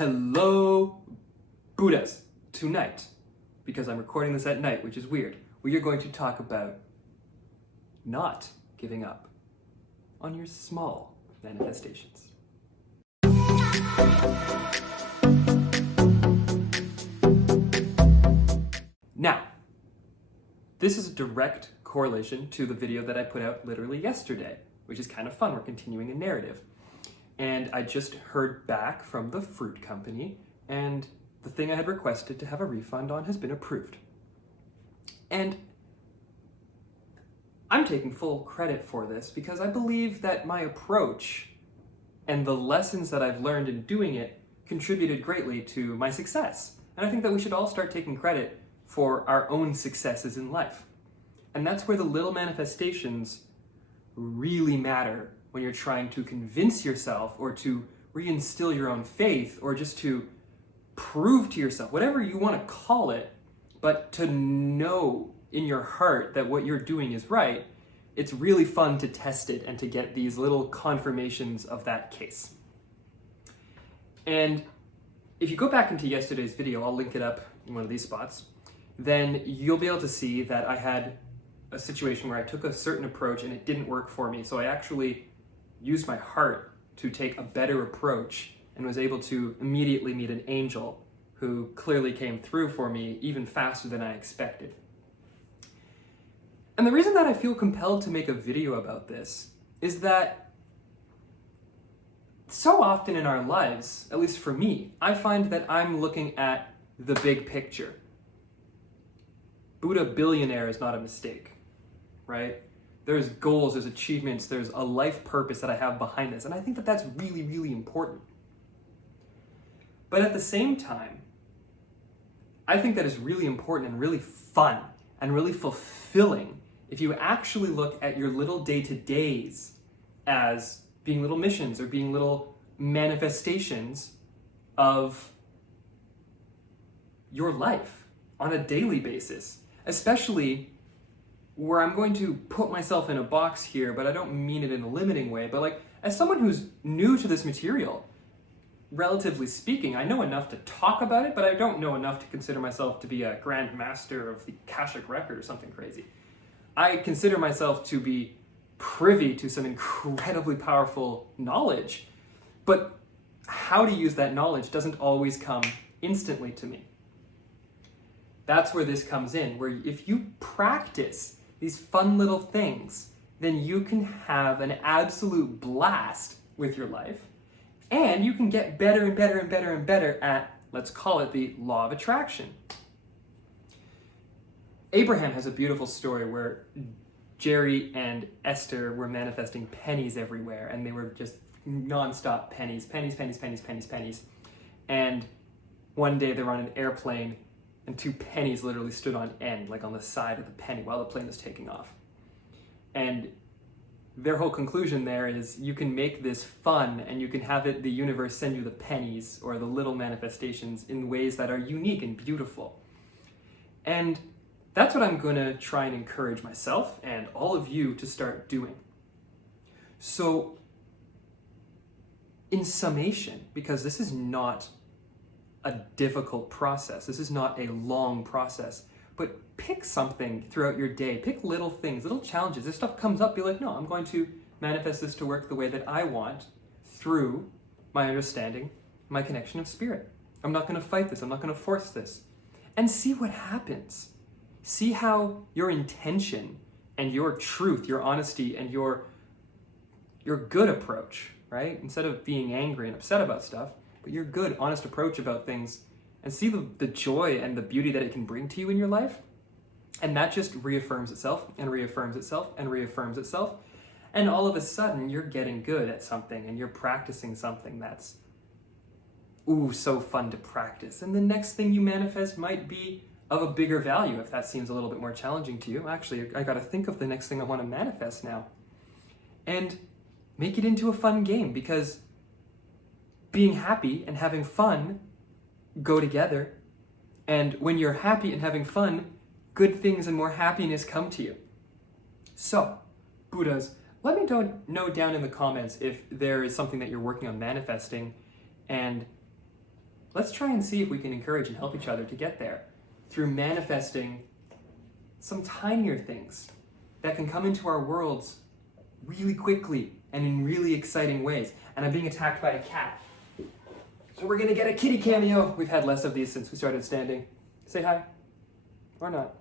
Hello, Buddhas. Tonight, because I'm recording this at night, which is weird, we are going to talk about not giving up on your small manifestations. Now, this is a direct correlation to the video that I put out literally yesterday, which is kind of fun. We're continuing a narrative. And I just heard back from the fruit company, and the thing I had requested to have a refund on has been approved. And I'm taking full credit for this because I believe that my approach and the lessons that I've learned in doing it contributed greatly to my success. And I think that we should all start taking credit for our own successes in life. And that's where the little manifestations really matter when you're trying to convince yourself or to reinstill your own faith or just to prove to yourself, whatever you want to call it, but to know in your heart that what you're doing is right. It's really fun to test it and to get these little confirmations of that case. And if you go back into yesterday's video, I'll link it up in one of these spots, then you'll be able to see that I had a situation where I took a certain approach and it didn't work for me. So I actually used my heart to take a better approach and was able to immediately meet an angel who clearly came through for me even faster than I expected. And the reason that I feel compelled to make a video about this is that so often in our lives, at least for me, I find that I'm looking at the big picture. Billionaire is not a mistake, right? There's goals, there's achievements, there's a life purpose that I have behind this. And I think that that's really, really important. But at the same time, I think that is really important and really fun and really fulfilling if you actually look at your little day-to-days as being little missions or being little manifestations of your life on a daily basis, especially where I'm going to put myself in a box here, but I don't mean it in a limiting way, but like as someone who's new to this material, relatively speaking, I know enough to talk about it, but I don't know enough to consider myself to be a grand master of the Akashic record or something crazy. I consider myself to be privy to some incredibly powerful knowledge, but how to use that knowledge doesn't always come instantly to me. That's where this comes in, where if you practice these fun little things, then you can have an absolute blast with your life, and you can get better and better and better and better at, let's call it the law of attraction. Abraham has a beautiful story where Jerry and Esther were manifesting pennies everywhere, and they were just nonstop pennies. And one day they were on an airplane, and 2 pennies literally stood on end, like on the side of the penny while the plane was taking off. And their whole conclusion there is you can make this fun and you can have it, the universe send you the pennies or the little manifestations in ways that are unique and beautiful. And that's what I'm going to try and encourage myself and all of you to start doing. So, in summation, because this is not a difficult process. This is not a long process, but pick something throughout your day. Pick little things, little challenges. If stuff comes up, be like, no, I'm going to manifest this to work the way that I want through my understanding, my connection of spirit. I'm not going to fight this. I'm not going to force this. And see what happens. See how your intention and your truth, your honesty, and your good approach, right? Instead of being angry and upset about stuff, but your good, honest approach about things, and see the joy and the beauty that it can bring to you in your life. And that just reaffirms itself and reaffirms itself and reaffirms itself. And all of a sudden, you're getting good at something and you're practicing something that's, so fun to practice. And the next thing you manifest might be of a bigger value if that seems a little bit more challenging to you. Actually, I got to think of the next thing I want to manifest now. And make it into a fun game, because being happy and having fun go together. And when you're happy and having fun, good things and more happiness come to you. So, Buddhas, let me know down in the comments if there is something that you're working on manifesting, and let's try and see if we can encourage and help each other to get there through manifesting some tinier things that can come into our worlds really quickly and in really exciting ways. And I'm being attacked by a cat. So we're gonna get a kitty cameo. We've had less of these since we started standing. Say hi. Or not.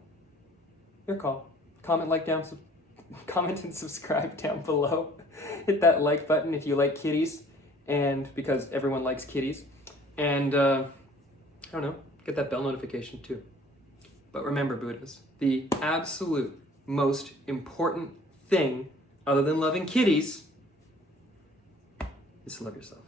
Your call. Comment and subscribe down below. Hit that like button if you like kitties, and because everyone likes kitties. And I don't know, get that bell notification too. But remember, Buddhas, the absolute most important thing other than loving kitties is to love yourself.